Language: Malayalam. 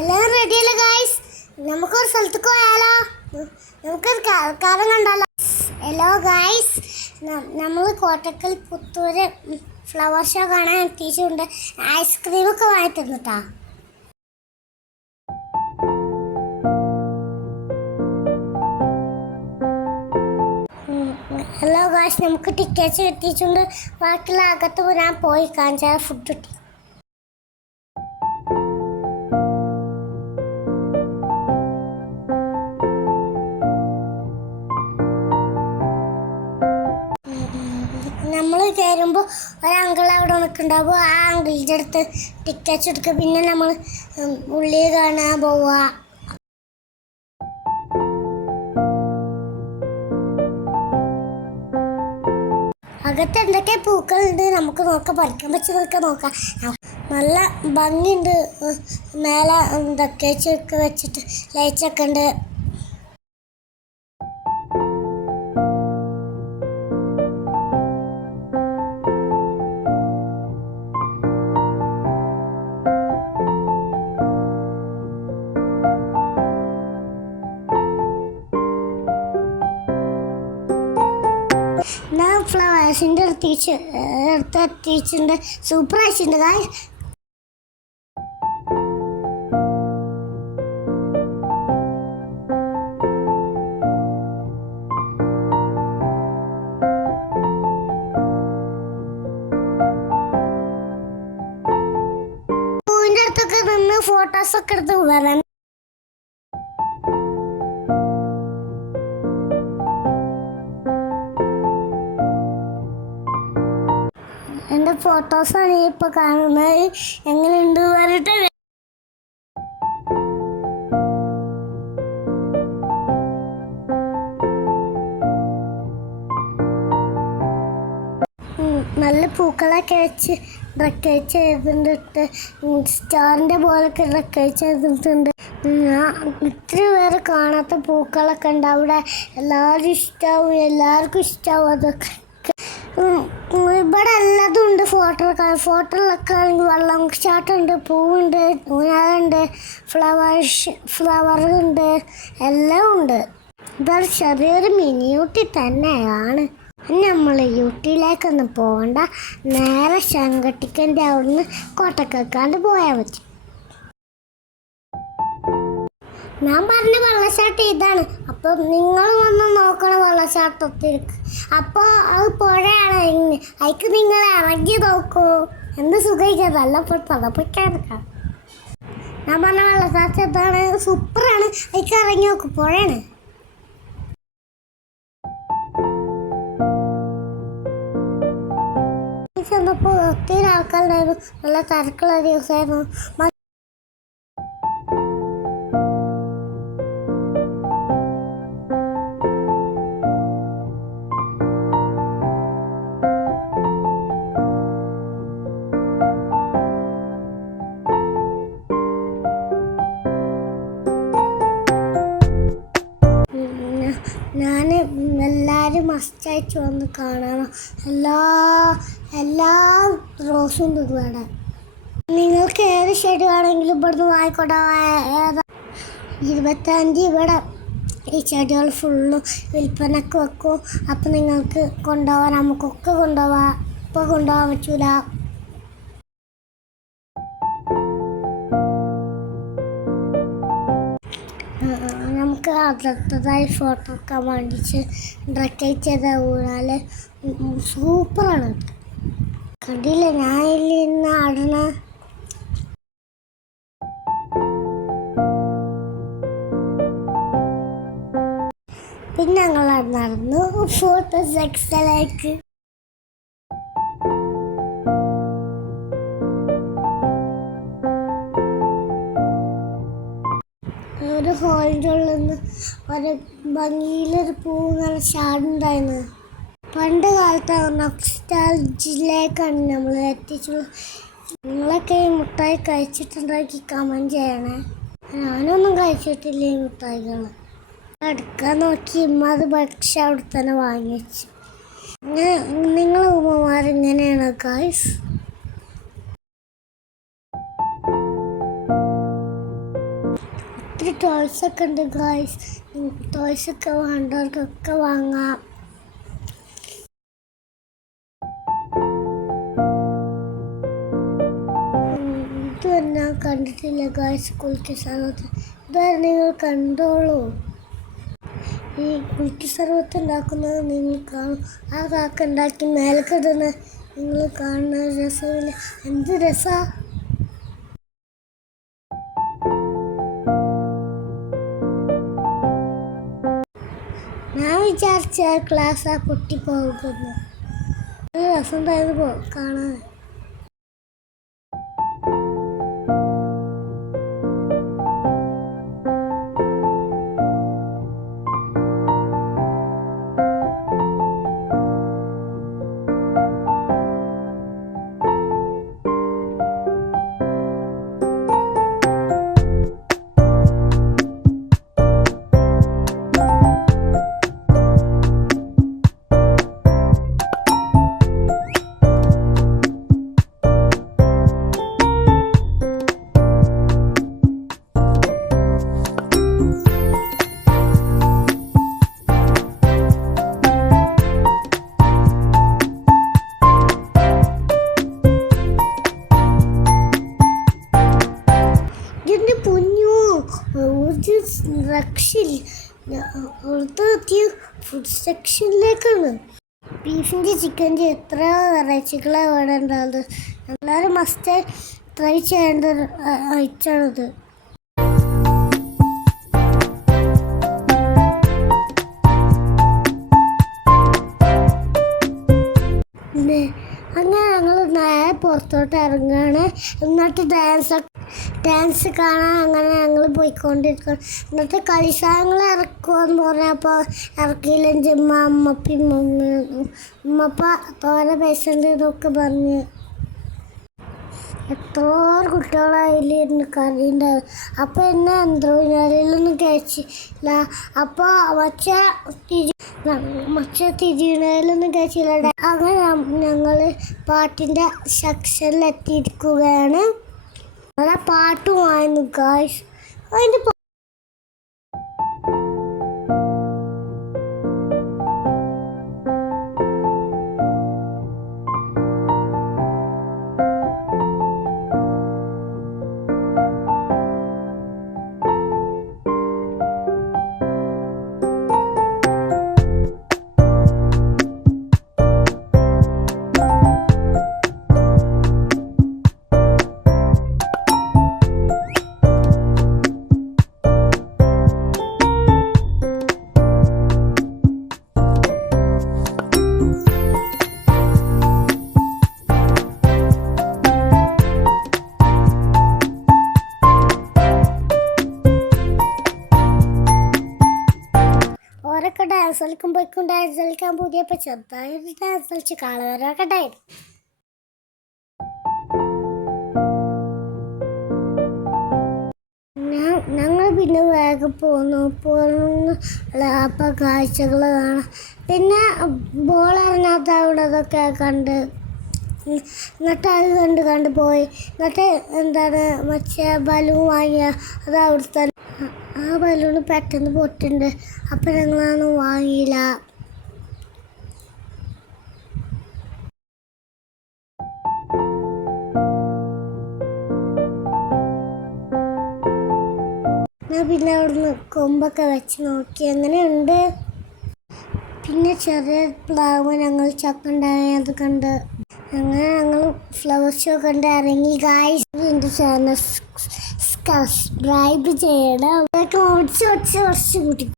എല്ലാവരും റെഡിയല്ലേ ഗൈസ്? നമുക്കൊരു സ്ഥലത്തേക്ക് പോയാലോ? നമുക്കൊരു കാലം കണ്ടാലോ? ഹലോ ഗൈസ്, നമ്മൾ കോട്ടക്കൽ പുത്തൂര് ഫ്ലവർ ഷോ കാണാൻ എത്തിയിട്ടുണ്ട്. ഐസ്ക്രീമൊക്കെ വാങ്ങി തന്നിട്ടാ. ഹലോ ഗൈസ്, നമുക്ക് ടിക്കറ്റ്സ് എത്തിയിട്ടുണ്ട്. ബാക്കിയുള്ള അകത്ത് ഞാൻ പോയി കാണിച്ചാൽ ഫുഡ് കിട്ടി. നമ്മൾ കയറുമ്പോൾ ഒരങ്കിൾ അവിടെ നിൽക്കുന്നുണ്ടാവും. ആ അങ്കിളിൻ്റെ അടുത്ത് ടിക്കറ്റ് എടുക്കുക. പിന്നെ നമ്മൾ ഉള്ളിൽ കാണാൻ പോവുക. അകത്ത് എന്തൊക്കെ പൂക്കളുണ്ട് നമുക്ക് നോക്കാം, പറിക്കാൻ പറ്റുന്നതൊക്കെ നോക്കാം. നല്ല ഭംഗിയുണ്ട്. മേലെ ഡെക്കറേഷനൊക്കെ വെച്ചിട്ട് ലൈറ്റ്സൊക്കെ ഉണ്ട്. ഞാൻ ഫ്ലവേഴ്സിൻ്റെ അടുത്തെത്തിയിട്ടുണ്ട്. സൂപ്പർ ആയിട്ടുണ്ട് ഗായ്സ്. പൂവിൻ്റെ അടുത്തൊക്കെ നിന്ന് ഫോട്ടോസൊക്കെ എടുത്ത് വരാൻ. എൻ്റെ ഫോട്ടോസാണ് ഇപ്പോൾ കാണുന്നത്. എങ്ങനെയുണ്ട് പറഞ്ഞിട്ട് നല്ല പൂക്കളൊക്കെ വെച്ച് ഡെക്കറേറ്റ് ചെയ്തിട്ട് സ്റ്റാറിൻ്റെ പോലൊക്കെ ഡെക്കറേറ്റ് ചെയ്തിട്ടുണ്ട്. ഇത്ര പേര് കാണാത്ത പൂക്കളൊക്കെ ഉണ്ട് അവിടെ. എല്ലാവർക്കും ഇഷ്ടമാവും അതൊക്കെ. ഇവിടെ എല്ലാതും ഉണ്ട്. ഫോട്ടോയിലൊക്കെ ആണെങ്കിൽ വെള്ളം ചാട്ടുണ്ട്, പൂവുണ്ട്, ഊഞ്ഞാലുണ്ട്, ഫ്ലവറുണ്ട്, എല്ലാം ഉണ്ട്. ഇതൊരു ചെറിയൊരു മിനി ഊട്ടി തന്നെയാണ്. നമ്മൾ ഊട്ടിയിലേക്കൊന്നും പോകണ്ട, നേരെ ശങ്കട്ടിക്കൻ്റെ അവിടുന്ന് കോട്ടക്കക്കാണ്ട് പോയാൽ മതി. ഞാൻ പറഞ്ഞ വെള്ളച്ചാട്ടം ഇതാണ്. അപ്പം നിങ്ങൾ വന്ന് നോക്കണം വെള്ളച്ചാട്ടത്തിലേക്ക്. അപ്പോൾ അത് പുഴയാണ്. അതിക്ക് നിങ്ങൾ ഇറങ്ങി നോക്കൂ. എന്ത് സുഖിക്കാം, നല്ല പതപ്പിക്കാനൊക്കെ. ഞാൻ പറഞ്ഞ വെള്ളച്ചാട്ടം ഇതാണ്, സൂപ്പറാണ്. അതിക്ക് ഇറങ്ങി നോക്കും, പുഴയാണ്. ചെന്നപ്പോൾ ഒത്തിരി ആൾക്കാരുണ്ടായിരുന്നു. നല്ല തിരക്കുള്ള ദിവസമായിരുന്നു. ഞാൻ എല്ലാവരും മസ്റ്റായിട്ട് വന്ന് കാണണം. എല്ലാ റോസും ഉണ്ട് ഇവിടെ. നിങ്ങൾക്ക് ഏത് ഷെഡ് വേണമെങ്കിലും ഇവിടുന്ന് വാങ്ങിക്കോട്ടെ. 25 ഇവിടെ ഈ ചെടികൾ ഫുള്ളും വിൽപ്പനക്ക് വെക്കും. അപ്പം നിങ്ങൾക്ക് കൊണ്ടുപോകാൻ, നമുക്കൊക്കെ കൊണ്ടുപോകാം. ഇപ്പോൾ കൊണ്ടുപോകാൻ പറ്റൂല. നമുക്ക് അടുത്തതായി ഫോട്ടോ എടുക്കാൻ വേണ്ടിയിട്ട് ഡെക്കറേറ്റ് ചെയ്ത ഊഴാൽ സൂപ്പറാണ്. കണ്ടില്ല ഞാൻ ഇന്ന് ആടണ. പിന്നെ ഞങ്ങൾ നടന്നു ഫോട്ടോ സെക്ഷനിലേക്ക്. ഒരു ഹോളിൻ്റെ ഉള്ളിൽ നിന്ന് ഒരു ഭംഗിയിലൊരു പൂ നല്ല ചാടുണ്ടായിരുന്നു. പണ്ട് കാലത്ത് നൊസ്റ്റാൾജിയിലേക്കാണ് നമ്മൾ എത്തിച്ചുള്ളത്. നിങ്ങളൊക്കെ ഈ മിഠായി കഴിച്ചിട്ടുണ്ടാക്കി കമൻറ്റ് ചെയ്യണേ. ഞാനൊന്നും കഴിച്ചിട്ടില്ല ഈ മിഠായികൾ. എടുക്കാൻ നോക്കി അത് ഭക്ഷ്യം അവിടെ തന്നെ വാങ്ങിച്ചു. നിങ്ങളെ ഉമ്മമാരെങ്ങനെയാണ് ഗായ്സ്? ഒത്തിരി ടോയ്സൊക്കെ ഉണ്ട് ഗായ്സ്. ടോയ്സൊക്കെ വേണ്ടവർക്കൊക്കെ വാങ്ങാം. ഇതുവരെ ഞാൻ കണ്ടിട്ടില്ല ഗായ്സ് കുൽക്കി സർവത്ത്. ഇതുവരെ നിങ്ങൾ കണ്ടോളൂ. ഈ കുൽക്കി സർവത്ത് ഉണ്ടാക്കുന്നത് നിങ്ങൾ കാണും. ആ കാക്ക ഉണ്ടാക്കി മേലക്കിടുന്ന നിങ്ങൾ കാണുന്ന രസമില്ല. എന്ത് രസാ. ഞാൻ വിചാരിച്ച ക്ലാസ് പൊട്ടിപ്പോകുന്നു. രസം ഉണ്ടായിരുന്നു കാണാൻ. ഫുഡ് സെക്ഷനിലേക്കാണ്. ബീഫിൻ്റെ ചിക്കൻ്റെ എത്ര വെറൈറ്റികളാണ് അവിടെ ഉണ്ടാകുന്നത്. എല്ലാവരും മസ്റ്റ് ട്രൈ ചെയ്യേണ്ട ഐറ്റമാണിത്. അങ്ങനെ ഞങ്ങൾ നേരെ പുറത്തോട്ട് ഇറങ്ങുകയാണ്. എന്നിട്ട് ഡാൻസ് കാണാൻ അങ്ങനെ ഞങ്ങൾ പോയിക്കൊണ്ടിരിക്കുകയാണ്. എന്നിട്ട് കളിസാധനങ്ങൾ ഇറക്കുമെന്ന് പറഞ്ഞപ്പോൾ ഇറക്കിയില്ലെങ്കിൽ ഉമ്മപ്പ തോര പൈസ ഉണ്ട് എന്നൊക്കെ പറഞ്ഞ് എത്രയോ കുട്ടികളായിരുന്നു കളിയുണ്ടാവും. അപ്പോൾ എന്നെ ഊഞ്ഞാലിലൊന്നും കഴിച്ചില്ല. അപ്പോൾ മറ്റേ തിരിയണയിലൊന്നും കഴിച്ചില്ല. അങ്ങനെ ഞങ്ങൾ പാട്ടിൻ്റെ സെക്ഷനിലെത്തിയിരിക്കുകയാണ്. നല്ല പാട്ടുമായിരുന്നു ഗായ്സ്. അതിൻ്റെ ഓരൊക്കെ ഡാൻസ് കളിക്കുമ്പോഴേക്കും ഡാൻസ് കളിക്കാൻ പുതിയപ്പോൾ ചെറുതായിട്ട് ഡാൻസ് കളിച്ച് കളവരൊക്കെ ഉണ്ടായിരുന്നു. ഞങ്ങൾ പിന്നെ വേഗം പോന്നു. അപ്പം കാഴ്ചകൾ കാണാം. പിന്നെ ബോൾ എറിഞ്ഞാത്തവിടതൊക്കെ കണ്ട് എന്നിട്ട് അത് കണ്ട് പോയി. എന്നിട്ട് എന്താണ് മറ്റേ ബലൂൺ വാങ്ങിയ അത് അവിടുത്തെ ആ ബലൂണ് പെട്ടെന്ന് പൊട്ടുണ്ട്. അപ്പം ഞങ്ങളൊന്നും വാങ്ങിയില്ല. ഞാൻ പിന്നെ അവിടുന്ന് കൊമ്പൊക്കെ വെച്ച് നോക്കി എങ്ങനെയുണ്ട്. പിന്നെ ചെറിയ പ്ലാവ് ഞങ്ങൾ ചക്ക ഉണ്ടായി അത് കണ്ട് അങ്ങനെ ഞങ്ങൾ ഫ്ലവർ ഷോ കണ്ട് ഇറങ്ങി. ഗായ്സ് എൻ്റെ ചാനൽ സബ്സ്ക്രൈബ് ചെയ്യണം. അതൊക്കെ കുറച്ച് കൂട്ടി